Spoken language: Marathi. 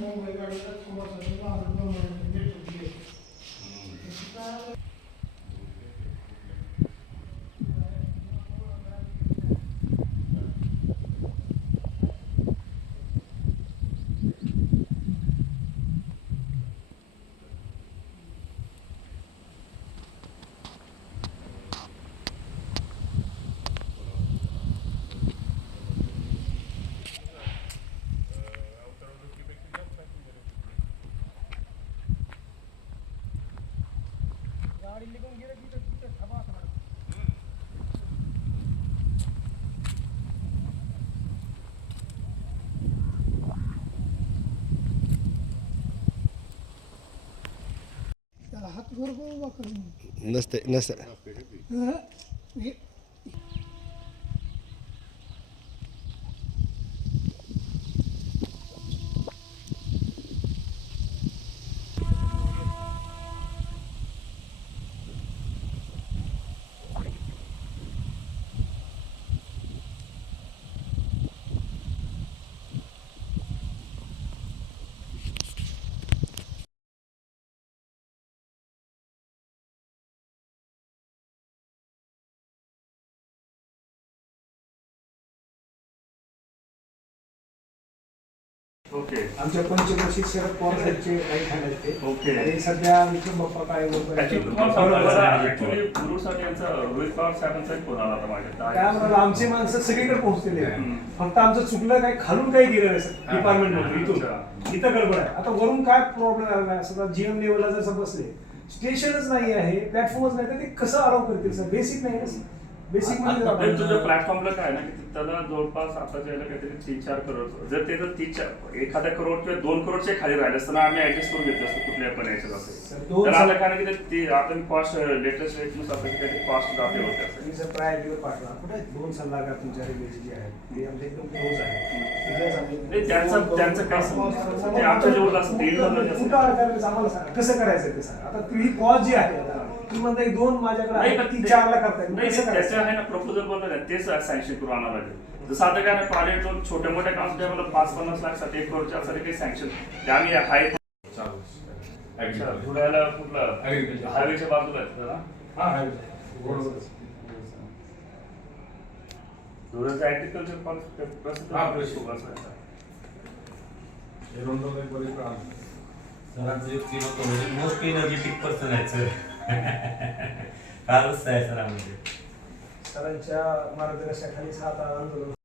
Mungwe, Mungwe, Mungwe, Mungwe, Mungwe, Mungwe, गाडी निघून गेलं तिथं तिथं थांबा. त्याला हात वर उभा करून नसते नसते ओके. आमच्या पंचवर्षी शरद पवार साहेबचे काही खाण्यात ते ओके. आणि सध्या विक्रम बाप्पा काय ऍक्च्युली तुम्हाला सांगतो मला ऍक्च्युली गुरुसाठी यांचा रोहित पवार साहेबांचा एक फोन आला होता माझ्या. काय म्हणाला आमची माणसं सगळीकडे पोहोचलेली आहे. फक्त आमचं चुकलं काय खालून काही गेलं नाही सर. हा. डिपार्टमेंटमध्ये इथून. अच्छा. इथं गडबड आहे. आता वरून काय प्रॉब्लेम आला नाही? असं जीएम लेवलला जर बसले स्टेशनच नाही आहे प्लॅटफॉर्मच नाही तर ते कसं अलाव करतील सर? बेसिक नाही ना बेसिक म्हणजे तुझ्या प्लॅटफॉर्मला काय ना की त्याला जवळपास आता ज्याला काहीतरी तीन चार करोड जर ते जर तीन चार एखाद्या करोड किंवा दोन करोडचे खाली राहिले असताना आम्ही ऍडजस्ट करून घेतलं असतो कुठल्या पण याच्यात सर, असेल तर आता सर- काय ना की ते- ते आता मी कॉस्ट लेटेस्ट रेटनुसार काहीतरी कॉस्ट जाते होते जर प्रायोरिटीवर पाठवा. कुठे? दोन सल्लागार तुमच्या रेल्वेचे जे आहेत ते आमचे एकदम क्लोज नाही, त्यांचं- त्यांचं काय संबंध? ते आमच्या लेवलला असं देईल ना म्हणजे आम्हाला सांगा कसं करायचं ते सांगा. आता तुम्ही कॉज जी आहे आता, तुम्ही म्हणता एक दोन माझ्याकडे नाही आहे, पण ती ते- चारला करताय नाही कसं ते त्याचं करायचं? आहे ना प्रपोजल बनवलं ना तेच सँक्शन करून आणावं लागेल. जसं आता काय ना दोन छोट्या मोठ्या काम मला पाच पन्नास लाखसाठी एक करोडच्या असं काही सँक्शन ते आम्ही हाय अच्छा धुळ्याला कुठलं? हायवेच्या बाजूला आहे ना? धुळ्याचं ऍग्रिकल्चर प्रसिद्ध हा, आहे. प्रसिद्ध. सुभाष आहे. सरांचं एक किलो तो म्हणजे मोस्ट एनर्जेटिक पर्सन आहे सर कालच आहे सरांमध्ये. सरांच्या मार्गदर्शनाखाली सात आंदोलन.